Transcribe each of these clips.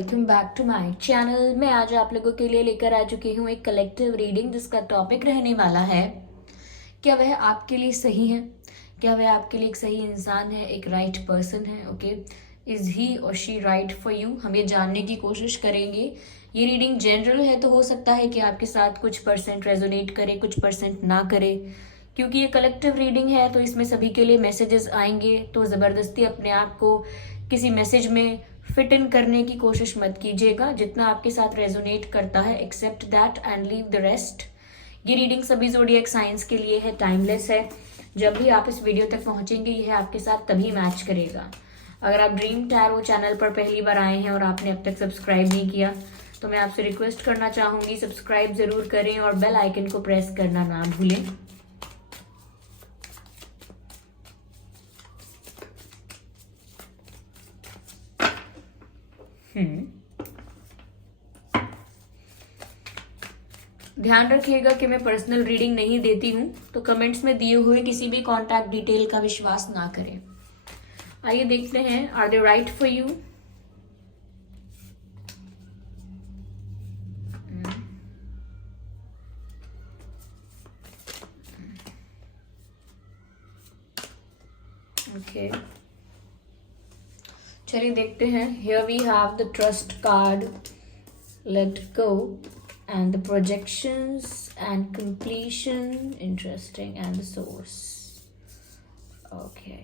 Welcome back to my channel. मैं आज आप लोगों के लिए लेकर आ चुकी हूँ एक कलेक्टिव रीडिंग जिसका टॉपिक रहने वाला है, क्या वह आपके लिए सही है, क्या वह आपके लिए एक सही इंसान है, एक राइट पर्सन है। ओके, इज ही और शी राइट फॉर यू, हम ये जानने की कोशिश करेंगे। ये रीडिंग जनरल है तो हो सकता है कि आपके साथ कुछ परसेंट रेजोनेट करे, कुछ परसेंट ना करे। क्योंकि ये कलेक्टिव रीडिंग है तो इसमें सभी के लिए मैसेजेस आएंगे, तो ज़बरदस्ती अपने आप को किसी मैसेज में फिट इन करने की कोशिश मत कीजिएगा। जितना आपके साथ रेजोनेट करता है accept that and leave the rest. ये रीडिंग सभी ज़ोडिएक साइंस के लिए है, टाइमलेस है। जब भी आप इस वीडियो तक पहुंचेंगे यह आपके साथ तभी मैच करेगा। अगर आप ड्रीम टैरो चैनल पर पहली बार आए हैं और आपने अब तक सब्सक्राइब नहीं किया तो मैं आपसे रिक्वेस्ट करना चाहूंगी, सब्सक्राइब जरूर करें और बेल आइकन को प्रेस करना ना भूलें। ध्यान रखिएगा कि मैं पर्सनल रीडिंग नहीं देती हूँ, तो कमेंट्स में दिए हुए किसी भी कॉन्टैक्ट डिटेल का विश्वास ना करें। आइए देखते हैं, are they right for you. Okay, चलिए देखते हैं। Here we have the trust card, let go, and the projections and completion, interesting, and the source. Okay.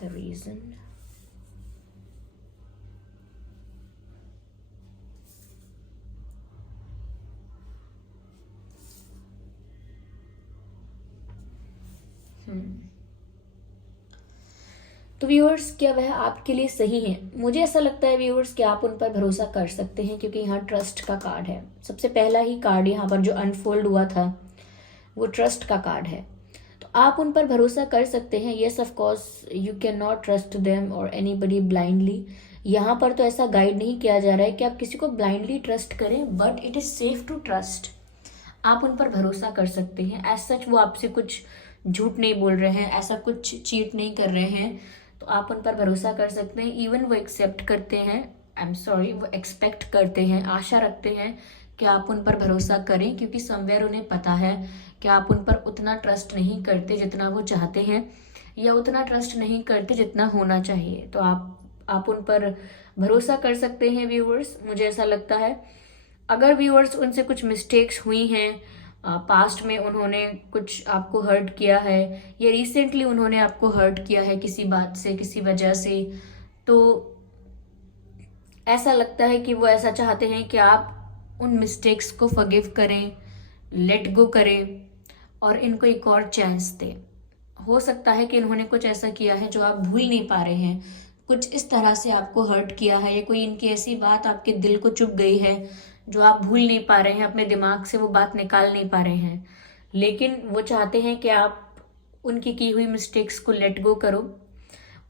The reason. तो व्यूअर्स, क्या वह आपके लिए सही है? मुझे ऐसा लगता है व्यूअर्स कि आप उन पर भरोसा कर सकते हैं, क्योंकि यहाँ ट्रस्ट का कार्ड है। सबसे पहला ही कार्ड यहाँ पर जो अनफोल्ड हुआ था वो ट्रस्ट का कार्ड है, तो आप उन पर भरोसा कर सकते हैं। Yes, of course you can not trust them और एनीबडी ब्लाइंडली। यहाँ पर तो ऐसा गाइड नहीं किया जा रहा है कि आप किसी को ब्लाइंडली ट्रस्ट करें, but it is safe to trust. आप उन पर भरोसा कर सकते हैं। एज सच वो आपसे कुछ झूठ नहीं बोल रहे हैं, ऐसा कुछ चीट नहीं कर रहे हैं, तो आप उन पर भरोसा कर सकते हैं। इवन वो एक्सेप्ट करते हैं, आई एम सॉरी, वो एक्सपेक्ट करते हैं, आशा रखते हैं कि आप उन पर भरोसा करें, क्योंकि समवेयर उन्हें पता है कि आप उन पर उतना ट्रस्ट नहीं करते जितना वो चाहते हैं, या उतना ट्रस्ट नहीं करते जितना होना चाहिए। तो आप उन पर भरोसा कर सकते हैं व्यूअर्स, मुझे ऐसा लगता है। अगर व्यूअर्स उनसे कुछ मिस्टेक्स हुई हैं, पास्ट में उन्होंने कुछ आपको हर्ट किया है, या रिसेंटली उन्होंने आपको हर्ट किया है किसी बात से, किसी वजह से, तो ऐसा लगता है कि वो ऐसा चाहते हैं कि आप उन मिस्टेक्स को फॉरगिव करें, लेट गो करें और इनको एक और चांस दें। हो सकता है कि इन्होंने कुछ ऐसा किया है जो आप भूल नहीं पा रहे हैं, कुछ इस तरह से आपको हर्ट किया है, या कोई इनकी ऐसी बात आपके दिल को चुभ गई है जो आप भूल नहीं पा रहे हैं, अपने दिमाग से वो बात निकाल नहीं पा रहे हैं। लेकिन वो चाहते हैं कि आप उनकी की हुई मिस्टेक्स को लेट गो करो,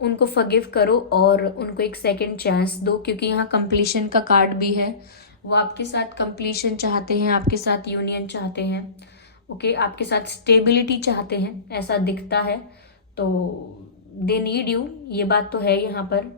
उनको फॉरगिव करो और उनको एक सेकंड चांस दो, क्योंकि यहाँ कंप्लीशन का कार्ड भी है। वो आपके साथ कंप्लीशन चाहते हैं, आपके साथ यूनियन चाहते हैं। ओके, आपके साथ स्टेबिलिटी चाहते हैं, ऐसा दिखता है। तो दे नीड यू, ये बात तो है यहाँ पर।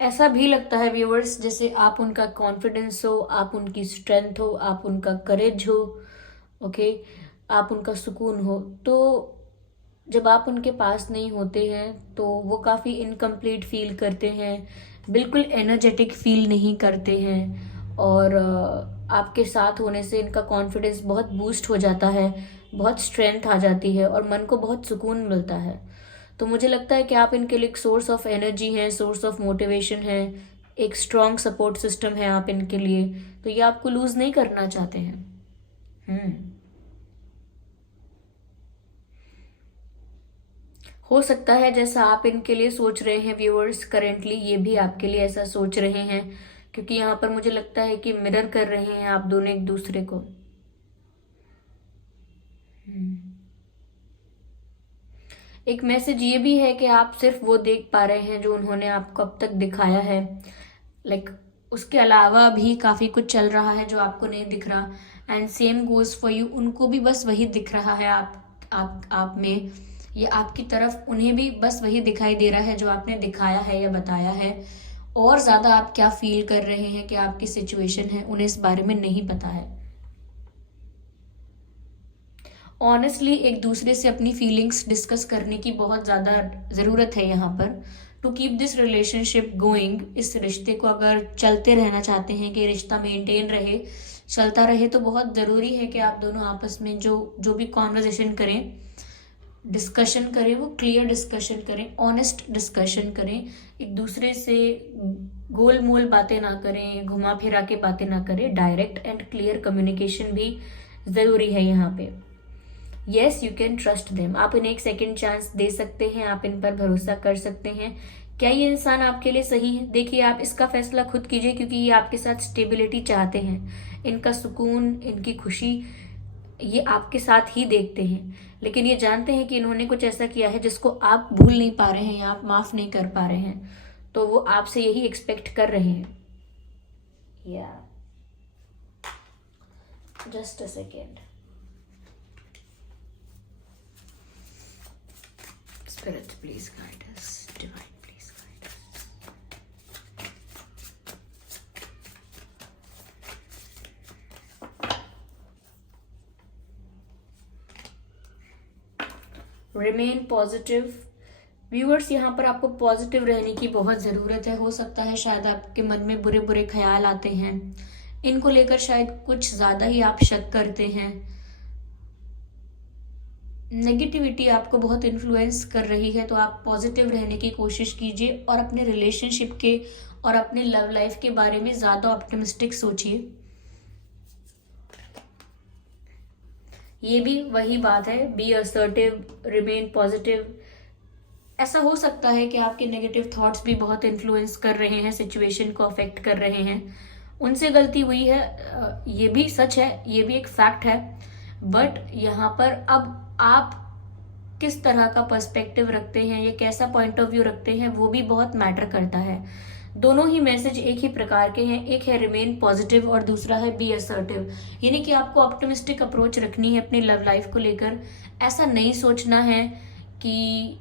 ऐसा भी लगता है व्यूअर्स जैसे आप उनका कॉन्फिडेंस हो, आप उनकी स्ट्रेंथ हो, आप उनका करेज हो, ओके, आप उनका सुकून हो। तो जब आप उनके पास नहीं होते हैं तो वो काफ़ी इनकम्प्लीट फील करते हैं, बिल्कुल एनर्जेटिक फील नहीं करते हैं, और आपके साथ होने से इनका कॉन्फिडेंस बहुत बूस्ट हो जाता है, बहुत स्ट्रेंथ आ जाती है और मन को बहुत सुकून मिलता है। तो मुझे लगता है कि आप इनके लिए एक सोर्स ऑफ एनर्जी हैं, सोर्स ऑफ मोटिवेशन है, एक स्ट्रॉन्ग सपोर्ट सिस्टम है आप इनके लिए। तो ये आपको लूज नहीं करना चाहते हैं। हो सकता है जैसा आप इनके लिए सोच रहे हैं व्यूअर्स, करेंटली ये भी आपके लिए ऐसा सोच रहे हैं, क्योंकि यहाँ पर मुझे लगता है कि मिरर कर रहे हैं आप दोनों एक दूसरे को। एक मैसेज ये भी है कि आप सिर्फ वो देख पा रहे हैं जो उन्होंने आपको अब तक दिखाया है, लाइक उसके अलावा भी काफ़ी कुछ चल रहा है जो आपको नहीं दिख रहा। And same goes for you, उनको भी बस वही दिख रहा है आप में, या आपकी तरफ उन्हें भी बस वही दिखाई दे रहा है जो आपने दिखाया है या बताया है। और ज़्यादा आप क्या फील कर रहे हैं, क्या आपकी सिचुएशन है, उन्हें इस बारे में नहीं पता है। ऑनेस्टली एक दूसरे से अपनी फीलिंग्स डिस्कस करने की बहुत ज़्यादा ज़रूरत है यहाँ पर, to keep this relationship going. इस रिश्ते को अगर चलते रहना चाहते हैं, कि रिश्ता मेंटेन रहे, चलता रहे, तो बहुत ज़रूरी है कि आप दोनों आपस में जो भी कॉन्वर्जेशन करें, डिस्कशन करें, वो क्लियर डिस्कशन करें, ऑनेस्ट डिस्कशन करें, एक दूसरे से गोल मोल बातें ना करें, घुमा फिरा के बातें ना करें। डायरेक्ट एंड क्लियर कम्युनिकेशन भी ज़रूरी है यहाँ पे। Yes, you can trust them, आप इन्हें एक सेकेंड चांस दे सकते हैं, आप इन पर भरोसा कर सकते हैं। क्या ये इंसान आपके लिए सही है? देखिए, आप इसका फैसला खुद कीजिए, क्योंकि ये आपके साथ स्टेबिलिटी चाहते हैं, इनका सुकून, इनकी खुशी ये आपके साथ ही देखते हैं। लेकिन ये जानते हैं कि इन्होंने कुछ ऐसा किया है जिसको आप भूल नहीं पा रहे हैं या आप माफ नहीं कर पा रहे हैं, तो वो आपसे यही एक्सपेक्ट कर रहे हैं। या just a second, Spirit, please guide us. Divine, please guide us. Remain positive. Viewers, यहाँ पर आपको पॉजिटिव रहने की बहुत ज़रूरत है। हो सकता है शायद आपके मन में बुरे बुरे ख्याल आते हैं, इनको लेकर शायद कुछ ज़्यादा ही आप शक करते हैं। नेगेटिविटी आपको बहुत इन्फ्लुएंस कर रही है, तो आप पॉजिटिव रहने की कोशिश कीजिए और अपने रिलेशनशिप के और अपने लव लाइफ के बारे में ज़्यादा ऑप्टिमिस्टिक सोचिए। ये भी वही बात है, बी असर्टिव, रिमेन पॉजिटिव। ऐसा हो सकता है कि आपके नेगेटिव थॉट्स भी बहुत इन्फ्लुएंस कर रहे हैं, सिचुएशन को अफेक्ट कर रहे हैं, उनसे गलती हुई है, ये भी सच है, ये भी एक फैक्ट है। बट यहाँ पर अब आप किस तरह का पर्सपेक्टिव रखते हैं, या कैसा पॉइंट ऑफ व्यू रखते हैं, वो भी बहुत मैटर करता है। दोनों ही मैसेज एक ही प्रकार के हैं, एक है रिमेन पॉजिटिव और दूसरा है बी असर्टिव। यानी कि आपको ऑप्टिमिस्टिक अप्रोच रखनी है अपनी लव लाइफ को लेकर। ऐसा नहीं सोचना है कि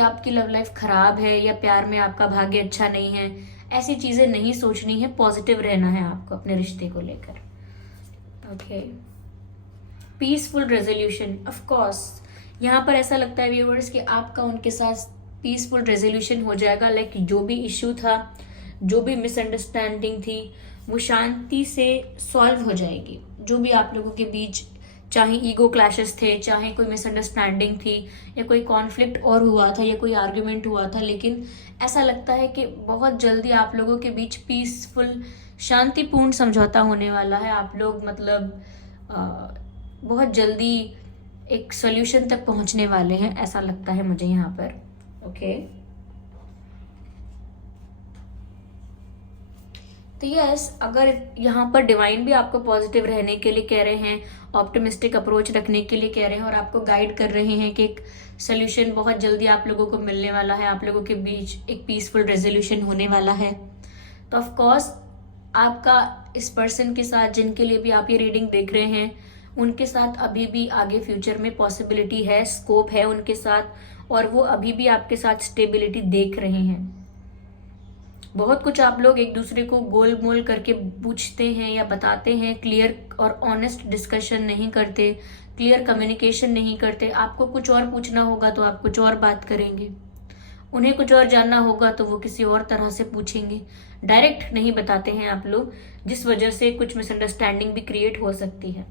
आपकी लव लाइफ खराब है या प्यार में आपका भाग्य अच्छा नहीं है, ऐसी चीजें नहीं सोचनी है। पॉजिटिव रहना है आपको अपने रिश्ते को लेकर। Okay, peaceful resolution. Of course यहाँ पर ऐसा लगता है व्यूअर्स कि आपका उनके साथ पीसफुल रेजोल्यूशन हो जाएगा। लाइक जो भी इश्यू था, जो भी मिसअंडरस्टैंडिंग थी, वो शांति से सॉल्व हो जाएगी। जो भी आप लोगों के बीच चाहे ईगो क्लैशेस थे, चाहे कोई मिसअंडरस्टैंडिंग थी, या कोई कॉन्फ्लिक्ट और हुआ था, या कोई आर्ग्यूमेंट हुआ था, लेकिन ऐसा लगता है कि बहुत जल्दी आप लोगों के बीच पीसफुल, शांतिपूर्ण समझौता होने वाला है। आप लोग मतलब बहुत जल्दी एक सॉल्यूशन तक पहुंचने वाले हैं, ऐसा लगता है मुझे यहाँ पर। ओके, तो यस, अगर यहाँ पर डिवाइन भी आपको पॉजिटिव रहने के लिए कह रहे हैं, ऑप्टिमिस्टिक अप्रोच रखने के लिए कह रहे हैं, और आपको गाइड कर रहे हैं कि एक सोल्यूशन बहुत जल्दी आप लोगों को मिलने वाला है, आप लोगों के बीच एक पीसफुल रेजोल्यूशन होने वाला है, तो ऑफ कोर्स आपका इस पर्सन के साथ, जिनके लिए भी आप ये रीडिंग देख रहे हैं, उनके साथ अभी भी आगे फ्यूचर में पॉसिबिलिटी है, स्कोप है उनके साथ, और वो अभी भी आपके साथ स्टेबिलिटी देख रहे हैं। बहुत कुछ आप लोग एक दूसरे को गोल मोल करके पूछते हैं या बताते हैं, क्लियर और ऑनेस्ट डिस्कशन नहीं करते, क्लियर कम्युनिकेशन नहीं करते। आपको कुछ और पूछना होगा तो आप कुछ और बात करेंगे, उन्हें कुछ और जानना होगा तो वो किसी और तरह से पूछेंगे। डायरेक्ट नहीं बताते हैं आप लोग, जिस वजह से कुछ मिसअंडरस्टैंडिंग भी क्रिएट हो सकती है।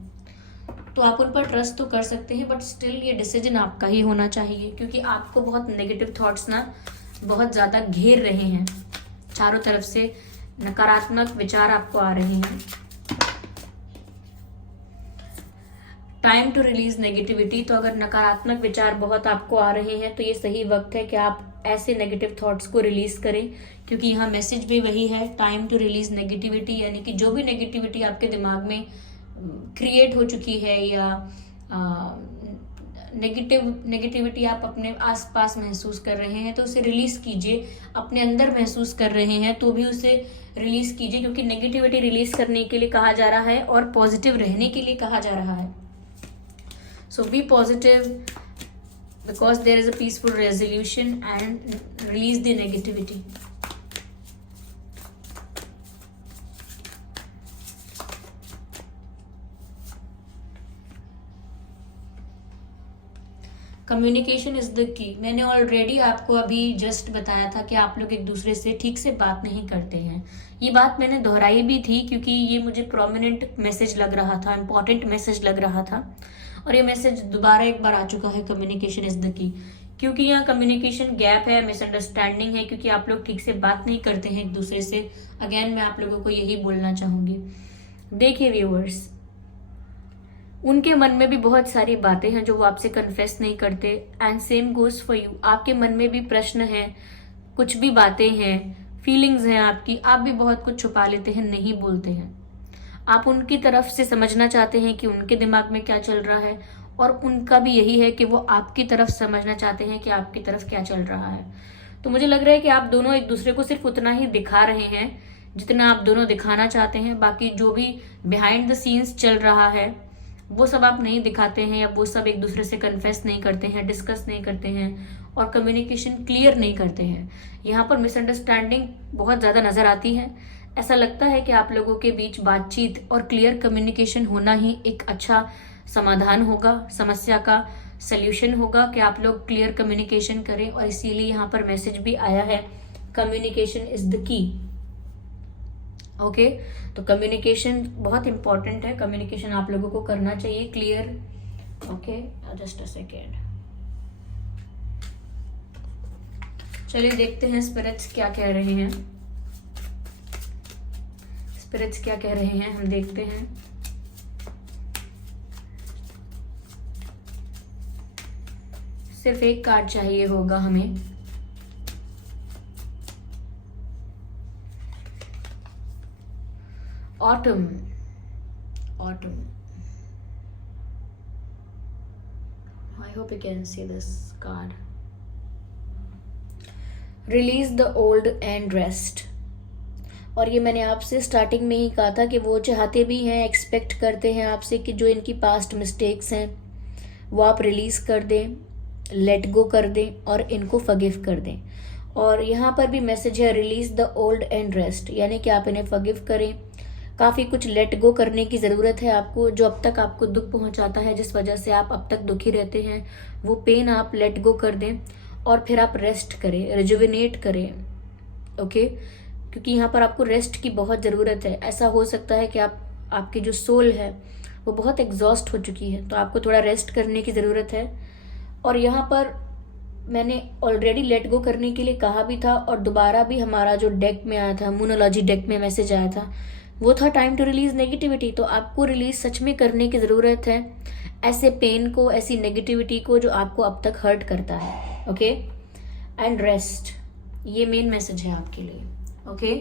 तो आप उन पर ट्रस्ट तो कर सकते हैं, बट स्टिल ये डिसीजन आपका ही होना चाहिए, क्योंकि आपको बहुत नेगेटिव थॉट्स ना बहुत ज़्यादा घेर रहे हैं, चारों तरफ से नकारात्मक विचार आपको आ रहे हैं। Time to release negativity. तो अगर नकारात्मक विचार बहुत आपको आ रहे हैं, तो ये सही वक्त है कि आप ऐसे नेगेटिव थॉट्स को रिलीज करें, क्योंकि यहाँ मैसेज भी वही है, टाइम टू रिलीज नेगेटिविटी। यानी कि जो भी नेगेटिविटी आपके दिमाग में क्रिएट हो चुकी है या नेगेटिविटी आप अपने आसपास महसूस कर रहे हैं तो उसे रिलीज कीजिए, अपने अंदर महसूस कर रहे हैं तो भी उसे रिलीज कीजिए, क्योंकि नेगेटिविटी रिलीज करने के लिए कहा जा रहा है और पॉजिटिव रहने के लिए कहा जा रहा है। So be positive because there is a peaceful resolution and release the negativity. Communication is the key. मैंने ऑलरेडी आपको अभी जस्ट बताया था कि आप लोग एक दूसरे से ठीक से बात नहीं करते हैं। ये बात मैंने दोहराई भी थी क्योंकि ये मुझे प्रोमिनेंट मैसेज लग रहा था, इंपॉर्टेंट मैसेज लग रहा था, और ये मैसेज दोबारा एक बार आ चुका है, कम्युनिकेशन इज द की। क्योंकि यहाँ कम्युनिकेशन गैप है, मिसअंडरस्टैंडिंग है, क्योंकि आप लोग ठीक से बात नहीं करते हैं एक दूसरे से। अगेन मैं आप लोगों को यही बोलना चाहूंगी। देखिए व्यूअर्स, उनके मन में भी बहुत सारी बातें हैं जो वो आपसे कन्फेस नहीं करते, and same goes for you. आपके मन में भी प्रश्न है, कुछ भी बातें हैं, फीलिंग्स हैं आपकी, आप भी बहुत कुछ छुपा लेते हैं, नहीं बोलते हैं। आप उनकी तरफ से समझना चाहते हैं कि उनके दिमाग में क्या चल रहा है, और उनका भी यही है कि वो आपकी तरफ समझना चाहते हैं कि आपकी तरफ क्या चल रहा है। तो मुझे लग रहा है कि आप दोनों एक दूसरे को सिर्फ उतना ही दिखा रहे हैं जितना आप दोनों दिखाना चाहते हैं। बाकी जो भी बिहाइंड द सीन्स चल रहा है वो सब आप नहीं दिखाते हैं, या वो सब एक दूसरे से कन्फेस नहीं करते हैं, डिस्कस नहीं करते हैं, और कम्युनिकेशन क्लियर नहीं करते हैं। यहाँ पर मिसअंडरस्टैंडिंग बहुत ज़्यादा नज़र आती है। ऐसा लगता है कि आप लोगों के बीच बातचीत और क्लियर कम्युनिकेशन होना ही एक अच्छा समाधान होगा, समस्या का सल्यूशन होगा कि आप लोग क्लियर कम्युनिकेशन करें, और इसीलिए यहाँ पर मैसेज भी आया है, कम्युनिकेशन इज द की। ओके, तो कम्युनिकेशन बहुत इंपॉर्टेंट है, कम्युनिकेशन आप लोगों को करना चाहिए clear. Okay, just a second, चलिए देखते हैं स्पिरिट्स क्या कह रहे हैं। स्पिरिट्स क्या कह रहे हैं हम देखते हैं। सिर्फ एक कार्ड चाहिए होगा हमें। Autumn. I hope you can see this card. Release the old and rest. और ये मैंने आपसे स्टार्टिंग में ही कहा था कि वो चाहते भी हैं, एक्सपेक्ट करते हैं आपसे कि जो इनकी पास्ट मिस्टेक्स हैं वो आप रिलीज कर दें, लेट गो कर दें और इनको फॉरगिव कर दें। और यहाँ पर भी मैसेज है, release the old and rest, यानी कि आप इन्हें फॉरगिव करें। काफ़ी कुछ लेट गो करने की ज़रूरत है आपको, जो अब तक आपको दुख पहुंचाता है, जिस वजह से आप अब तक दुखी रहते हैं, वो पेन आप लेट गो कर दें और फिर आप रेस्ट करें, रिजुविनेट करें। ओके, क्योंकि यहाँ पर आपको रेस्ट की बहुत ज़रूरत है। ऐसा हो सकता है कि आपकी जो सोल है वो बहुत एग्जॉस्ट हो चुकी है, तो आपको थोड़ा रेस्ट करने की ज़रूरत है। और यहाँ पर मैंने ऑलरेडी लेट गो करने के लिए कहा भी था, और दोबारा भी हमारा जो डेक में आया था, मूनोलॉजी डेक में मैसेज आया था, वो था टाइम टू रिलीज नेगेटिविटी। तो आपको रिलीज सच में करने की ज़रूरत है ऐसे पेन को, ऐसी नेगेटिविटी को जो आपको अब तक हर्ट करता है। ओके, एंड रेस्ट, ये मेन मैसेज है आपके लिए। ओके,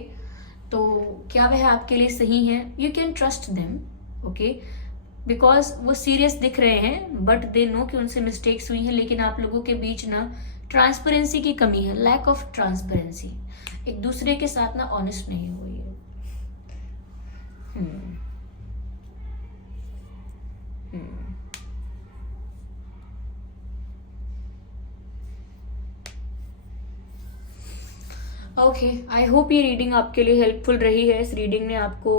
तो क्या वह आपके लिए सही है? You can trust them. Okay, because वो सीरियस दिख रहे हैं, बट दे नो कि उनसे मिस्टेक्स हुई हैं, लेकिन आप लोगों के बीच ना ट्रांसपेरेंसी की कमी है, लैक ऑफ ट्रांसपेरेंसी। एक दूसरे के साथ ना ऑनेस्ट नहीं हुई है। ओके, आई होप ये रीडिंग आपके लिए हेल्पफुल रही है। इस रीडिंग ने आपको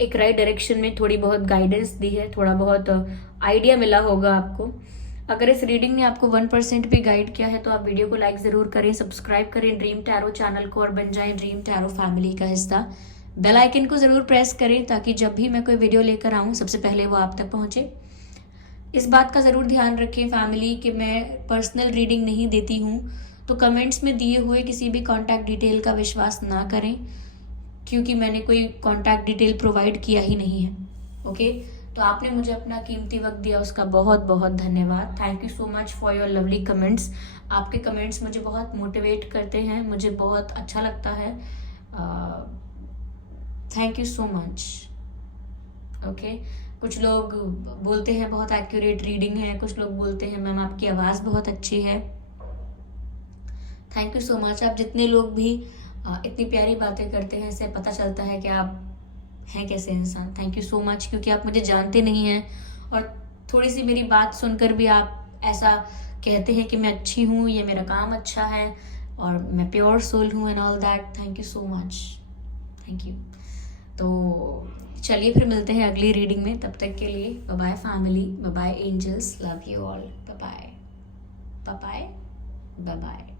एक राइट डायरेक्शन में थोड़ी बहुत गाइडेंस दी है, थोड़ा बहुत आइडिया मिला होगा आपको। अगर इस रीडिंग ने आपको 1% भी गाइड किया है तो आप वीडियो को लाइक ज़रूर करें, सब्सक्राइब करें ड्रीम टैरो चैनल को और बन जाएं ड्रीम टैरो फैमिली का हिस्सा। बेल आइकन को ज़रूर प्रेस करें ताकि जब भी मैं कोई वीडियो लेकर आऊँ सबसे पहले वो आप तक पहुँचे। इस बात का ज़रूर ध्यान रखें फैमिली कि मैं पर्सनल रीडिंग नहीं देती हूँ, तो कमेंट्स में दिए हुए किसी भी कॉन्टैक्ट डिटेल का विश्वास ना करें, क्योंकि मैंने कोई कॉन्टैक्ट डिटेल प्रोवाइड किया ही नहीं है। ओके, तो आपने मुझे अपना कीमती वक्त दिया, उसका बहुत बहुत धन्यवाद। Thank you so much for your lovely comments. आपके कमेंट्स मुझे बहुत मोटिवेट करते हैं, मुझे बहुत अच्छा लगता है। Thank you so much. Okay, कुछ लोग बोलते हैं बहुत एक्यूरेट रीडिंग है, कुछ लोग बोलते हैं मैम आपकी आवाज़ बहुत अच्छी है। Thank you so much. आप जितने लोग भी इतनी प्यारी बातें करते हैं, इससे पता चलता है कि आप हैं कैसे इंसान। थैंक यू सो मच, क्योंकि आप मुझे जानते नहीं हैं और थोड़ी सी मेरी बात सुनकर भी आप ऐसा कहते हैं कि मैं अच्छी हूँ, ये मेरा काम अच्छा है और मैं प्योर सोल हूँ and all that. Thank you so much, thank you. तो चलिए फिर मिलते हैं अगली रीडिंग में, तब तक के लिए bye bye family, bye bye angels, love you all, bye bye, bye bye, bye bye.